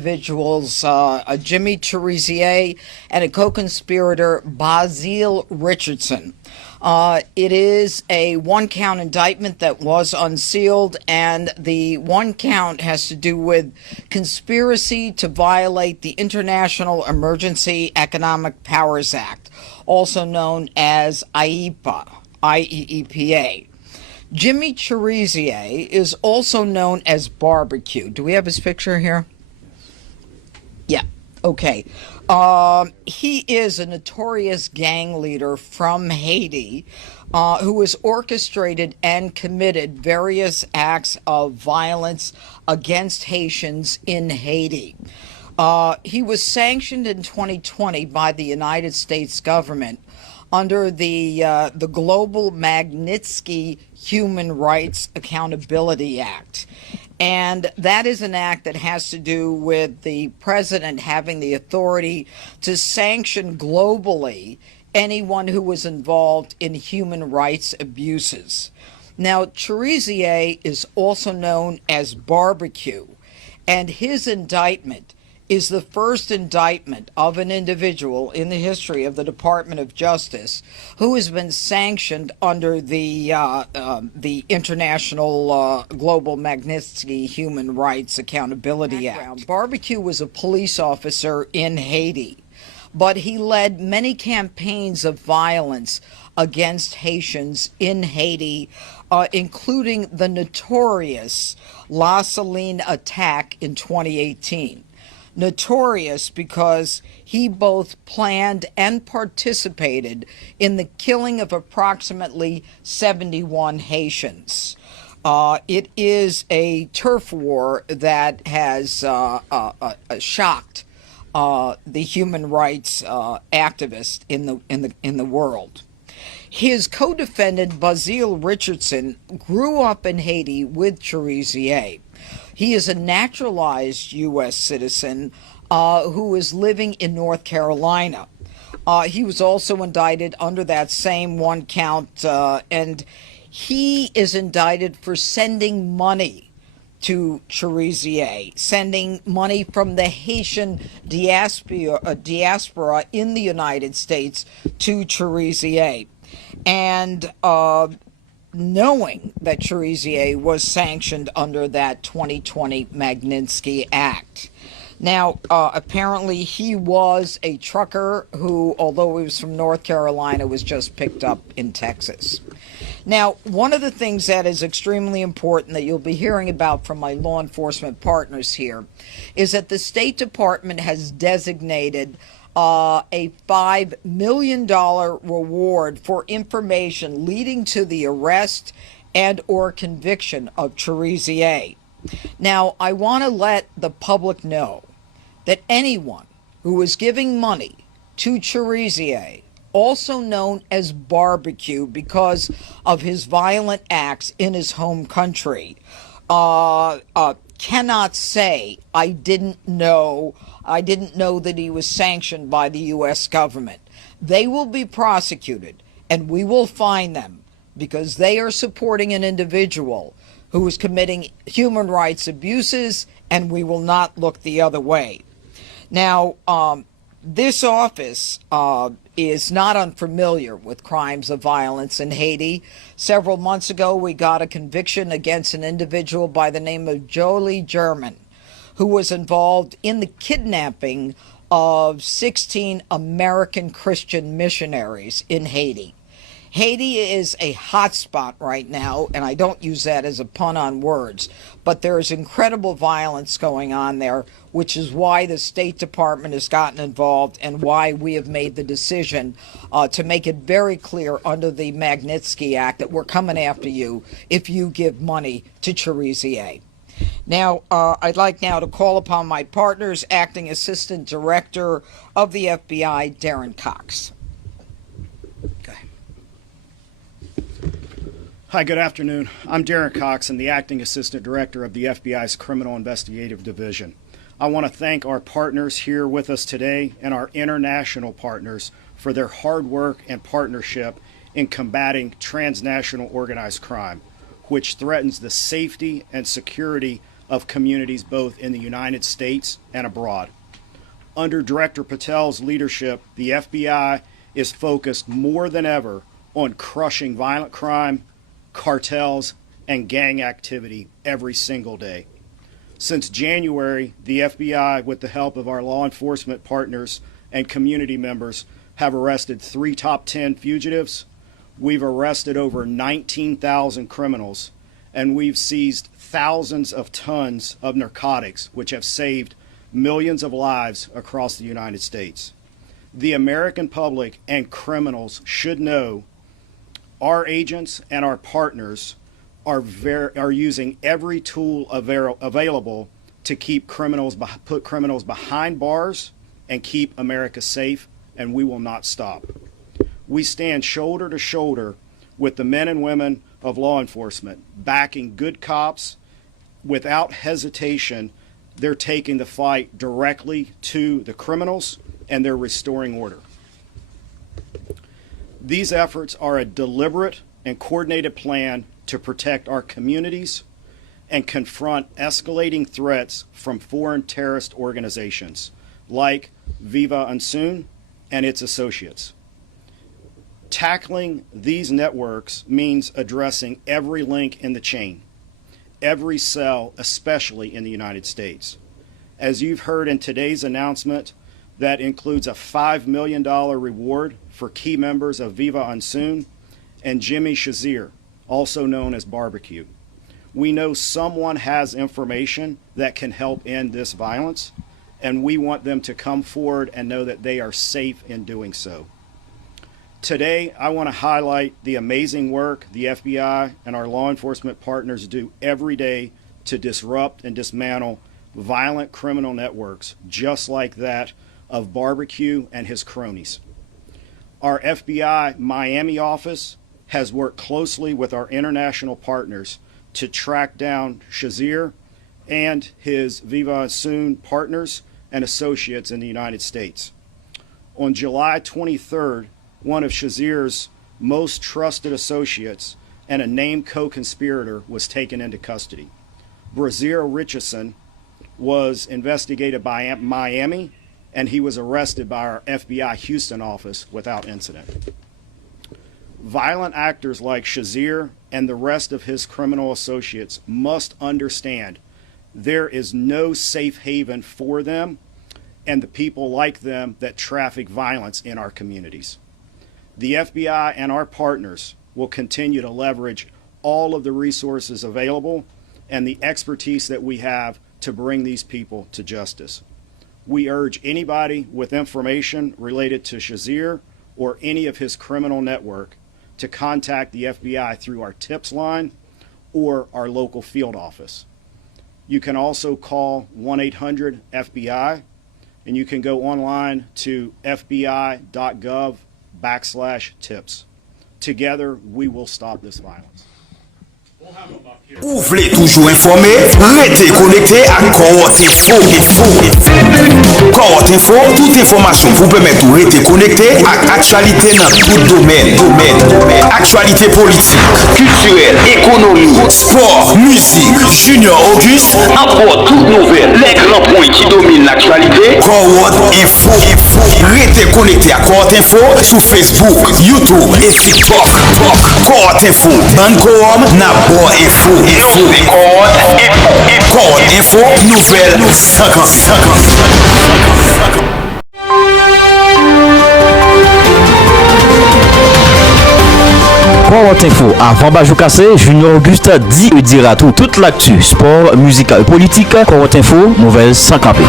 Individuals, Jimmy Cherizier and a co-conspirator, Basil Richardson. It is a one-count indictment that was unsealed, and the one count has to do with conspiracy to violate the International Emergency Economic Powers Act, also known as IEPA, IEEPA. Jimmy Cherizier is also known as Barbecue. Do we have his picture here? Yeah, okay. He is a notorious gang leader from Haiti who has orchestrated and committed various acts of violence against Haitians in Haiti. He was sanctioned in 2020 by the United States government under the Global Magnitsky Human Rights Accountability Act. And that is an act that has to do with the president having the authority to sanction globally anyone who was involved in human rights abuses. Now, Cherizier is also known as Barbecue, and his indictment is the first indictment of an individual in the history of the Department of Justice who has been sanctioned under the International Global Magnitsky Human Rights Accountability Act. Barbecue was a police officer in Haiti, but he led many campaigns of violence against Haitians in Haiti, including the notorious La Saline attack in 2018. Notorious because he both planned and participated in the killing of approximately 71 Haitians. It is a turf war that has shocked the human rights activists in the world. His co-defendant, Basil Richardson, grew up in Haiti with Cherizier. He is a naturalized U.S. citizen who is living in North Carolina. He was also indicted under that same one count, and he is indicted for sending money to Cherizier, sending money from the Haitian diaspora in the United States to Cherizier. And knowing that Cherizier was sanctioned under that 2020 Magnitsky Act. Now, apparently he was a trucker who, although he was from North Carolina, was just picked up in Texas. Now, one of the things that is extremely important that you'll be hearing about from my law enforcement partners here is that the State Department has designated a $5 million reward for information leading to the arrest and or conviction of Cherizier. Now, I want to let the public know that anyone who is giving money to Cherizier, also known as Barbecue because of his violent acts in his home country, cannot say, I didn't know that he was sanctioned by the U.S. government. They will be prosecuted, and we will fine them because they are supporting an individual who is committing human rights abuses, and we will not look the other way. Now, this office is not unfamiliar with crimes of violence in Haiti. Several months ago, we got a conviction against an individual by the name of Jolie German, who was involved in the kidnapping of 16 American Christian missionaries in Haiti. Haiti is a hot spot right now, and I don't use that as a pun on words, but there is incredible violence going on there, which is why the State Department has gotten involved and why we have made the decision to make it very clear under the Magnitsky Act that we're coming after you if you give money to Cherizier. Now, I'd like now to call upon my partners, Acting Assistant Director of the FBI, Darren Cox. Okay. Hi, good afternoon. I'm Darren Cox, and the Acting Assistant Director of the FBI's Criminal Investigative Division. I want to thank our partners here with us today and our international partners for their hard work and partnership in combating transnational organized crime, which threatens the safety and security of communities both in the United States and abroad. Under Director Patel's leadership, the FBI is focused more than ever on crushing violent crime, cartels, and gang activity every single day. Since January, the FBI, with the help of our law enforcement partners and community members, have arrested 3 top 10 fugitives. We've arrested over 19,000 criminals, and we've seized thousands of tons of narcotics, which have saved millions of lives across the United States. The American public and criminals should know our agents and our partners are using every tool available to put criminals behind bars and keep America safe, and we will not stop. We stand shoulder to shoulder with the men and women of law enforcement, backing good cops. Without hesitation, they're taking the fight directly to the criminals, and they're restoring order. These efforts are a deliberate and coordinated plan to protect our communities and confront escalating threats from foreign terrorist organizations like Viva Unsoon and its associates. Tackling these networks means addressing every link in the chain, every cell, especially in the United States. As you've heard in today's announcement, that includes a $5 million reward for key members of Viva Unsoon and Jimmy Shazier, also known as Barbecue. We know someone has information that can help end this violence, and we want them to come forward and know that they are safe in doing so. Today, I want to highlight the amazing work the FBI and our law enforcement partners do every day to disrupt and dismantle violent criminal networks, just like that of Barbecue and his cronies. Our FBI Miami office has worked closely with our international partners to track down Shazier and his Viva Unsoon partners and associates in the United States. On July 23rd, one of Shazier's most trusted associates and a named co-conspirator was taken into custody. Brazier Richardson was investigated by Miami, and he was arrested by our FBI Houston office without incident. Violent actors like Shazier and the rest of his criminal associates must understand there is no safe haven for them and the people like them that traffic violence in our communities. The FBI and our partners will continue to leverage all of the resources available and the expertise that we have to bring these people to justice. We urge anybody with information related to Shazier or any of his criminal network to contact the FBI through our tips line or our local field office. You can also call 1-800-FBI, and you can go online to fbi.gov/tips. Together, we will stop this violence. Vous voulez toujours informer? Restez connecté à Cohorte Info. Cohorte Info, toute information vous permet de rester connecté à l'actualité dans tout domaine. Actualité politique, culturelle, économique, sport, musique. Junior Auguste apporte toutes nouvelles, les grands points qui dominent l'actualité. Cohorte Info. Restez connecté à Cohorte Info sur Facebook, YouTube et TikTok. Cohorte Info, Bancoom, Nabo Info. Cohorte Info, nouvelle 50. Cohorte Info, avant Bajou Cassé, Junior Auguste dit et dira tout. Toute l'actu, sport, musique et politique. Cohorte Info, nouvelle sans camper.